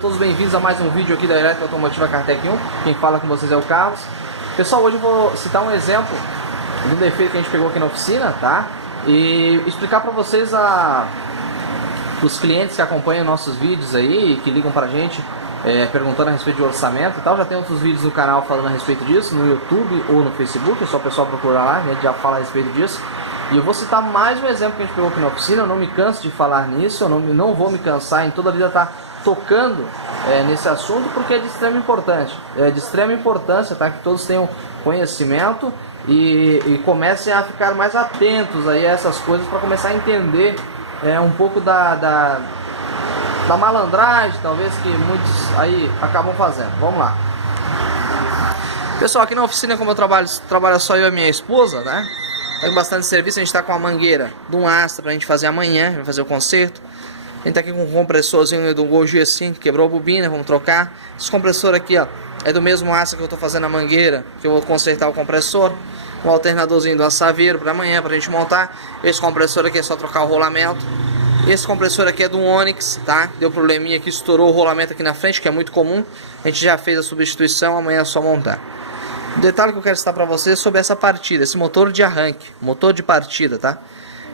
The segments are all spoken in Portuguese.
todos bem-vindos a mais um vídeo aqui da Elétrica Automotiva Cartec 1. Quem fala com vocês é o Carlos. Pessoal, hoje eu vou citar um exemplo do defeito que a gente pegou aqui na oficina, tá? E explicar para vocês os clientes que acompanham nossos vídeos aí, que ligam pra gente perguntando a respeito de orçamento e tal. Já tem outros vídeos no canal falando a respeito disso, no YouTube ou no Facebook, é só o pessoal procurar lá, a gente já fala a respeito disso. E eu vou citar mais um exemplo que a gente pegou aqui na oficina. Eu não me canso de falar nisso, eu não vou me cansar em toda a vida estar tocando nesse assunto, porque é de extrema importância. É de extrema importância, tá? Que todos tenham conhecimento e comecem a ficar mais atentos aí a essas coisas, para começar a entender um pouco da malandragem, talvez, que muitos aí acabam fazendo. Vamos lá. Pessoal, aqui na oficina, como eu trabalho só eu e a minha esposa, né? Tem bastante serviço. A gente está com a mangueira de um Astra para a gente fazer amanhã, vai fazer o conserto. A gente está aqui com um compressorzinho do Gol G5, quebrou a bobina, vamos trocar. Esse compressor aqui, ó, é do mesmo Astra que eu estou fazendo a mangueira, que eu vou consertar o compressor. Um alternadorzinho do Saveiro para amanhã, para a gente montar. Esse compressor aqui é só trocar o rolamento. Esse compressor aqui é do Onix, tá? Deu probleminha aqui, estourou o rolamento aqui na frente, que é muito comum. A gente já fez a substituição, amanhã é só montar. O detalhe que eu quero citar para vocês sobre essa partida, esse motor de arranque, motor de partida, tá?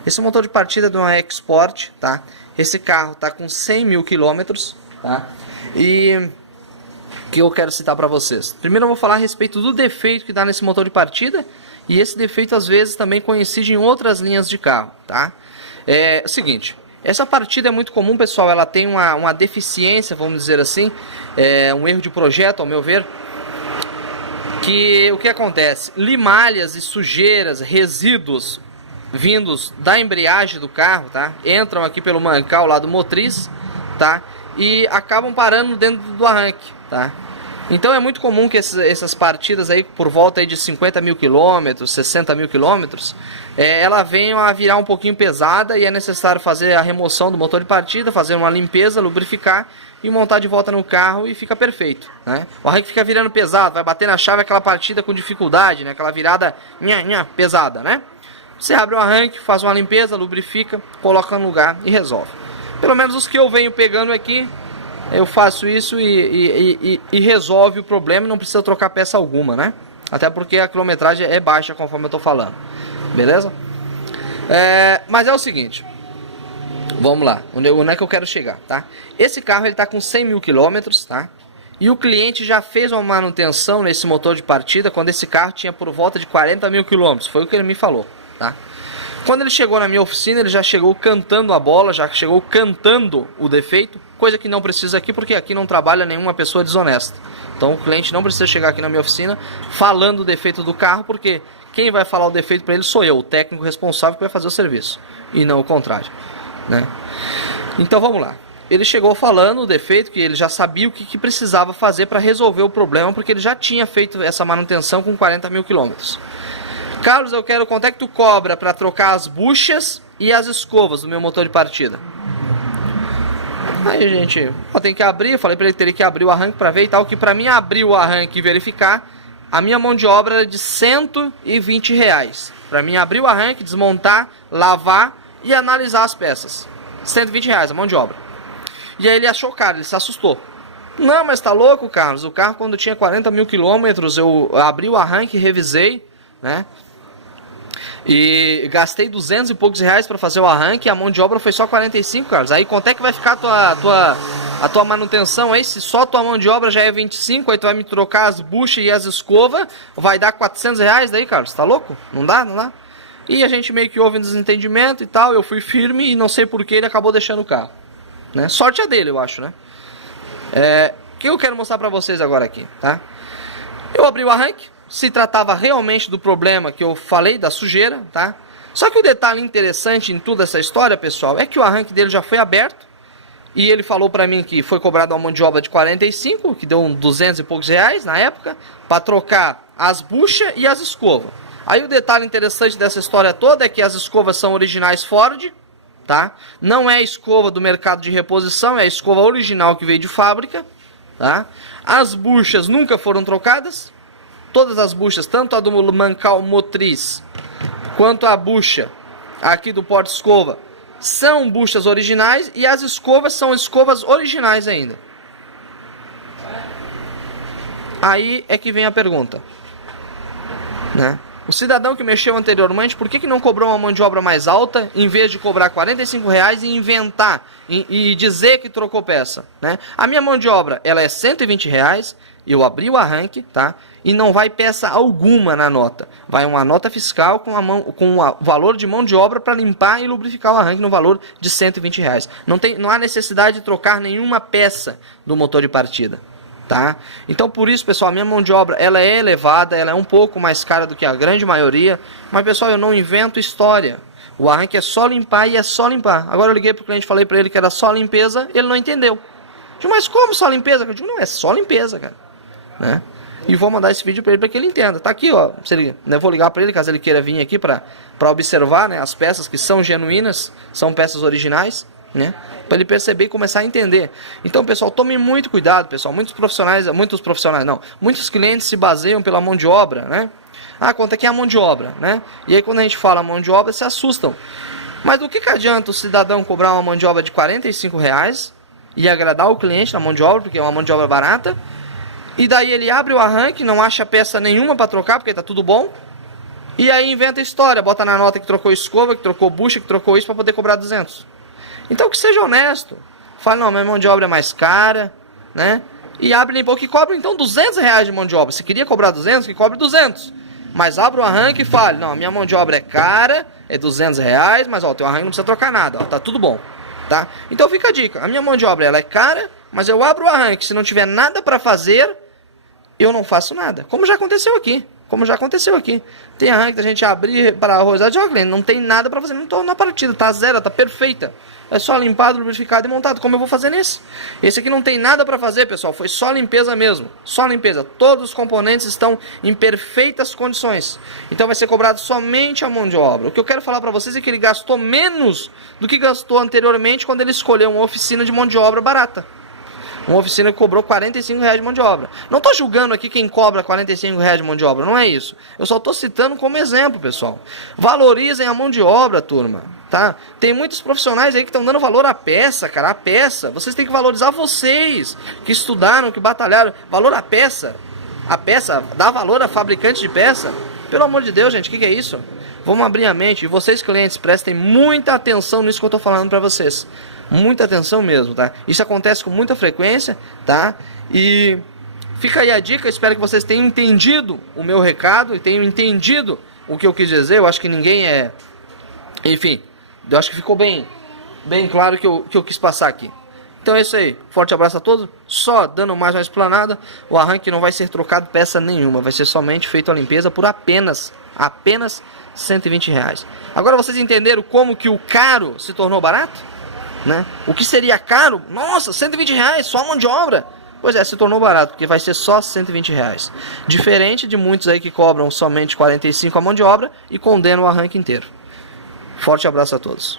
Esse motor de partida é de uma Export, tá? Esse carro tá com 100 mil quilômetros, tá? E que eu quero citar para vocês. Primeiro eu vou falar a respeito do defeito que dá nesse motor de partida, e esse defeito às vezes também coincide em outras linhas de carro, tá? É o seguinte, essa partida é muito comum, pessoal. Ela tem uma deficiência, vamos dizer assim, um erro de projeto, ao meu ver. Que o que acontece? Limalhas e sujeiras, resíduos vindos da embreagem do carro, tá? Entram aqui pelo mancal lá do motriz, tá? E acabam parando dentro do arranque, tá? Então é muito comum que essas partidas aí, por volta aí de 50 mil quilômetros, 60 mil quilômetros, ela venha a virar um pouquinho pesada, e é necessário fazer a remoção do motor de partida, fazer uma limpeza, lubrificar e montar de volta no carro, e fica perfeito, né? O arranque fica virando pesado, vai bater na chave aquela partida com dificuldade, né? Aquela virada pesada, né? Você abre o arranque, faz uma limpeza, lubrifica, coloca no lugar e resolve. Pelo menos os que eu venho pegando aqui, eu faço isso e resolve o problema, e não precisa trocar peça alguma, né? Até porque a quilometragem é baixa, conforme eu tô falando. Beleza? Mas é o seguinte, vamos lá, onde é que eu quero chegar, tá? Esse carro ele tá com 100 mil quilômetros, tá? E o cliente já fez uma manutenção nesse motor de partida quando esse carro tinha por volta de 40 mil quilômetros. Foi o que ele me falou, tá? Quando ele chegou na minha oficina, ele já chegou cantando a bola, já chegou cantando o defeito, coisa que não precisa aqui, porque aqui não trabalha nenhuma pessoa desonesta. Então o cliente não precisa chegar aqui na minha oficina falando o defeito do carro, porque quem vai falar o defeito para ele sou eu, o técnico responsável que vai fazer o serviço, e não o contrário, né? Então vamos lá. Ele chegou falando o defeito, que ele já sabia o que precisava fazer para resolver o problema, porque ele já tinha feito essa manutenção com 40 mil quilômetros. Carlos, eu quero quanto é que tu cobra para trocar as buchas e as escovas do meu motor de partida? Aí, gente, tem que abrir. Eu falei para ele que teria que abrir o arranque para ver e tal, que para mim abrir o arranque e verificar, a minha mão de obra era de R$120. Para mim abrir o arranque, desmontar, lavar e analisar as peças. R$120 a mão de obra. E aí ele achou caro, ele se assustou. Não, mas tá louco, Carlos? O carro, quando tinha 40 mil quilômetros, eu abri o arranque, revisei, né? E gastei 200 e poucos reais para fazer o arranque, e a mão de obra foi só 45, Carlos. Aí quanto é que vai ficar a tua manutenção aí? Se só a tua mão de obra já é 25, aí tu vai me trocar as buchas e as escovas, vai dar 400 reais daí, Carlos? Tá louco? Não dá, não dá? E a gente meio que houve um desentendimento e tal, eu fui firme, e não sei porque ele acabou deixando o carro, né? Sorte é dele, eu acho, né? O que eu quero mostrar pra vocês agora aqui, tá? Eu abri o arranque, se tratava realmente do problema que eu falei, da sujeira, tá? Só que o detalhe interessante em toda essa história, pessoal, é que o arranque dele já foi aberto, e ele falou pra mim que foi cobrado uma mão de obra de 45, que deu uns 200 e poucos reais na época, pra trocar as buchas e as escovas. Aí o detalhe interessante dessa história toda é que as escovas são originais Ford, tá? Não é a escova do mercado de reposição, é a escova original que veio de fábrica, tá? As buchas nunca foram trocadas. Todas as buchas, tanto a do mancal motriz quanto a bucha aqui do porta-escova, são buchas originais, e as escovas são escovas originais ainda, Aí é que vem a pergunta, né? O cidadão que mexeu anteriormente, por que não cobrou uma mão de obra mais alta, em vez de cobrar R$45 e inventar e dizer que trocou peça, né? A minha mão de obra, ela é R$120, eu abri o arranque, tá? E não vai peça alguma na nota. Vai uma nota fiscal com o valor de mão de obra para limpar e lubrificar o arranque no valor de R$120. Não há necessidade de trocar nenhuma peça do motor de partida. Tá? Então por isso, pessoal, a minha mão de obra ela é elevada, ela é um pouco mais cara do que a grande maioria, mas pessoal, eu não invento história. O arranque é só limpar e é só limpar. Agora eu liguei pro cliente, falei para ele que era só limpeza, ele não entendeu. Eu digo, mas como só limpeza? Eu digo, não, é só limpeza, cara, né? E vou mandar esse vídeo para ele para que ele entenda. Tá aqui, ó, eu vou ligar para ele caso ele queira vir aqui para observar, né, as peças que são genuínas, são peças originais, né? Para ele perceber e começar a entender. Então, pessoal, tome muito cuidado, pessoal. Muitos clientes se baseiam pela mão de obra, né? Ah, quanto é que é a mão de obra, né? E aí quando a gente fala mão de obra, se assustam. Mas do que adianta o cidadão cobrar uma mão de obra de R$45 e agradar o cliente na mão de obra, porque é uma mão de obra barata, e daí ele abre o arranque, não acha peça nenhuma para trocar, porque tá tudo bom, e aí inventa história, bota na nota que trocou escova, que trocou bucha, que trocou isso para poder cobrar 200. Então que seja honesto, fala, não, minha mão de obra é mais cara, né? E abre limpo, que cobra então R$200 de mão de obra. Se queria cobrar 200, que cobre 200. Mas abre o arranque e fale, não, a minha mão de obra é cara, é R$200, mas ó, o teu arranque não precisa trocar nada, ó, tá tudo bom, tá? Então fica a dica, a minha mão de obra ela é cara, mas eu abro o arranque, se não tiver nada para fazer, eu não faço nada, como já aconteceu aqui. Tem arranque da gente abrir para arrozar de cliente, não tem nada para fazer, não tô na partida, tá zero, tá perfeita. É só limpado, lubrificado e montado, como eu vou fazer nesse. Esse aqui não tem nada para fazer, pessoal, foi só limpeza mesmo, só limpeza. Todos os componentes estão em perfeitas condições. Então vai ser cobrado somente a mão de obra. O que eu quero falar para vocês é que ele gastou menos do que gastou anteriormente quando ele escolheu uma oficina de mão de obra barata. Uma oficina que cobrou R$45 de mão de obra. Não estou julgando aqui quem cobra R$45 de mão de obra, não é isso. Eu só estou citando como exemplo, pessoal. Valorizem a mão de obra, turma. Tá? Tem muitos profissionais aí que estão dando valor à peça, cara. A peça. Vocês têm que valorizar vocês, que estudaram, que batalharam. Valor à peça. A peça, dá valor a fabricante de peça. Pelo amor de Deus, gente, o que é isso? Vamos abrir a mente. E vocês, clientes, prestem muita atenção nisso que eu estou falando para vocês. Muita atenção mesmo, tá? Isso acontece com muita frequência, tá? E fica aí a dica, espero que vocês tenham entendido o meu recado e tenham entendido o que eu quis dizer. Eu acho que ninguém é... Enfim, eu acho que ficou bem claro o que eu quis passar aqui. Então é isso aí, forte abraço a todos. Só dando mais uma explanada, o arranque não vai ser trocado peça nenhuma, vai ser somente feito a limpeza por apenas R$120. Agora vocês entenderam como que o caro se tornou barato? Né? O que seria caro? Nossa, R$120, só a mão de obra. Pois é, se tornou barato, porque vai ser só R$120. Diferente de muitos aí que cobram somente 45 a mão de obra e condenam o arranque inteiro. Forte abraço a todos.